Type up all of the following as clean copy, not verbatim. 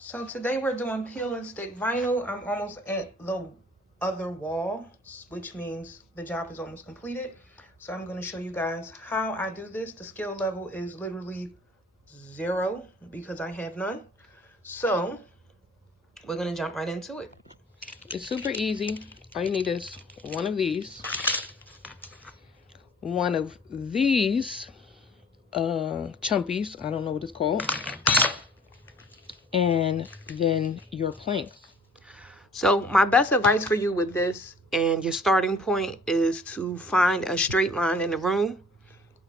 So today we're doing peel and stick vinyl. I'm almost at the other wall, which means the job is almost completed. So I'm going to show you guys how I do this. The skill level is literally 0 because I have none. So we're going to jump right into it. It's super easy. All you need is one of these chumpies, I don't know what it's called, and then your planks. So my best advice for you with this and your starting point is to find a straight line in the room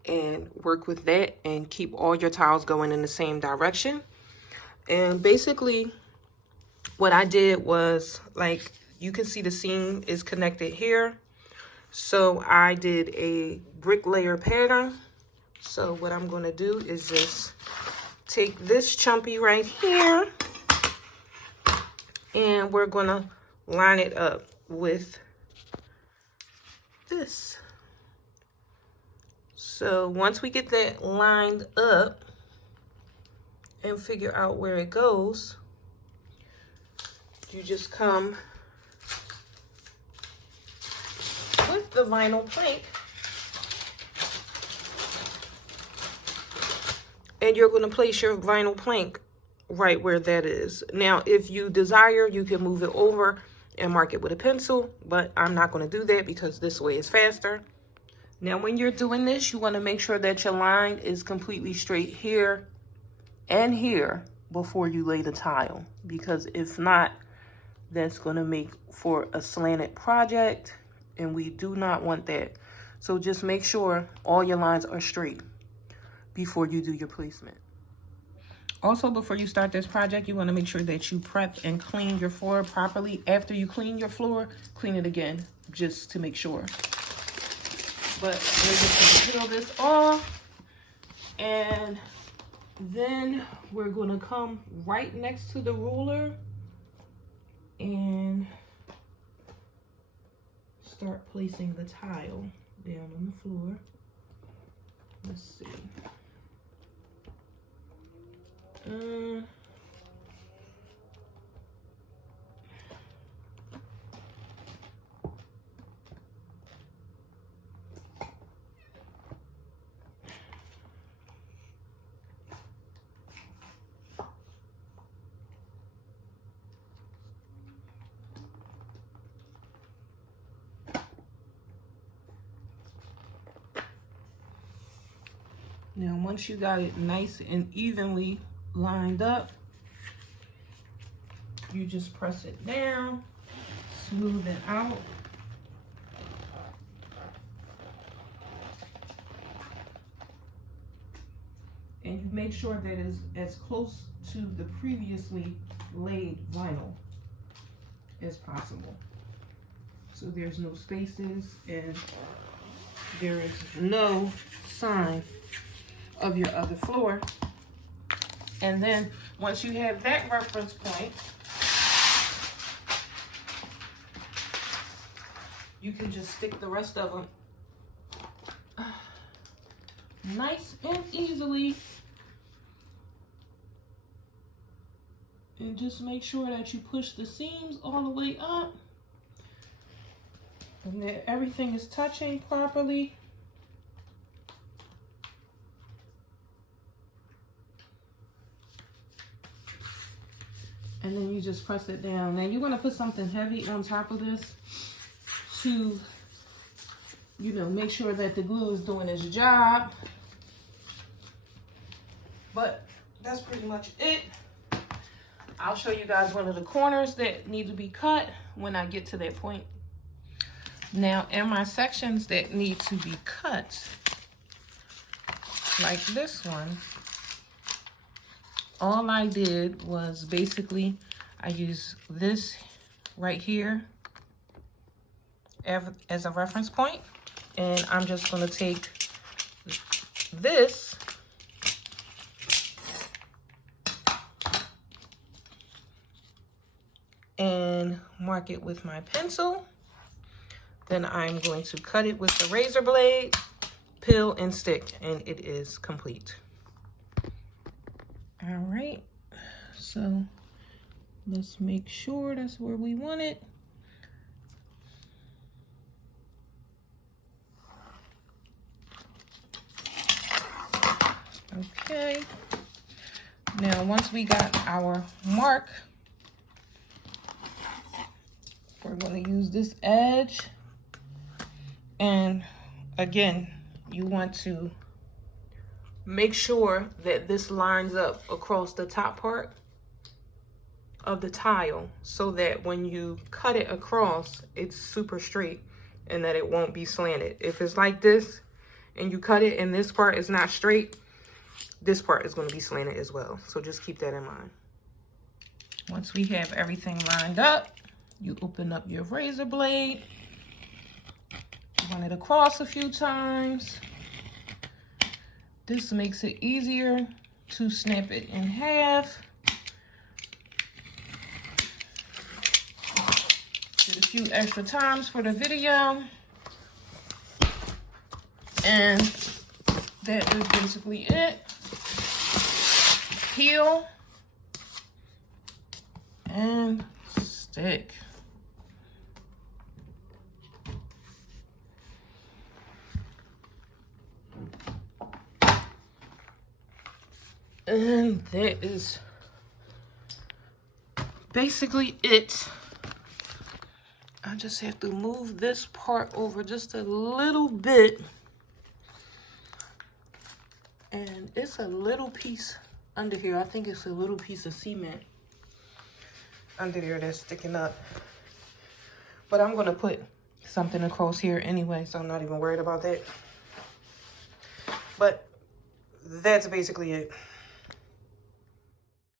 and work with that and keep all your tiles going in the same direction. And basically what I did was, like, you can see the seam is connected here. So I did a brick layer pattern. So what I'm going to do is just take this chumpy right here and we're going to line it up with this. So once we get that lined up and figure out where it goes, you just come with the vinyl plank and you're going to place your vinyl plank right where that is. Now, if you desire, you can move it over and mark it with a pencil, but I'm not going to do that because this way is faster. Now, when you're doing this, you want to make sure that your line is completely straight here and here before you lay the tile, because if not, that's going to make for a slanted project, and we do not want that. So just make sure all your lines are straight before you do your placement. Also, before you start this project, you want to make sure that you prep and clean your floor properly. After you clean your floor, clean it again just to make sure. But we're just going to peel this off, and then we're going to come right next to the ruler and start placing the tile down on the floor. Let's see. Now, once you got it nice and evenly lined up, you just press it down, smooth it out. And you make sure that it's as close to the previously laid vinyl as possible. So there's no spaces and there is no sign of your other floor. And then once you have that reference point, you can just stick the rest of them nice and easily, and just make sure that you push the seams all the way up and that everything is touching properly. And then you just press it down. Now you're going to put something heavy on top of this to, you know, make sure that the glue is doing its job. But that's pretty much it. I'll show you guys one of the corners that need to be cut when I get to that point. Now, in my sections that need to be cut, like this one, all I did was basically I used this right here as a reference point, and I'm just going to take this and mark it with my pencil. Then I'm going to cut it with the razor blade, peel and stick, and it is complete. All right, so Let's make sure that's where we want it. Okay. Now, once we got our mark, we're going to use this edge. And again, you want to make sure that this lines up across the top part of the tile so that when you cut it across, it's super straight and that it won't be slanted. If it's like this and you cut it and this part is not straight, this part is going to be slanted as well. So just keep that in mind. Once we have everything lined up, you open up your razor blade, run it across a few times. This makes it easier to snap it in half. Did a few extra times for the video. And that is basically it. Peel and stick. And that is basically it. I just have to move this part over just a little bit. And it's a little piece under here. I think it's a little piece of cement under there that's sticking up. But I'm gonna put something across here anyway, so I'm not even worried about that. But that's basically it.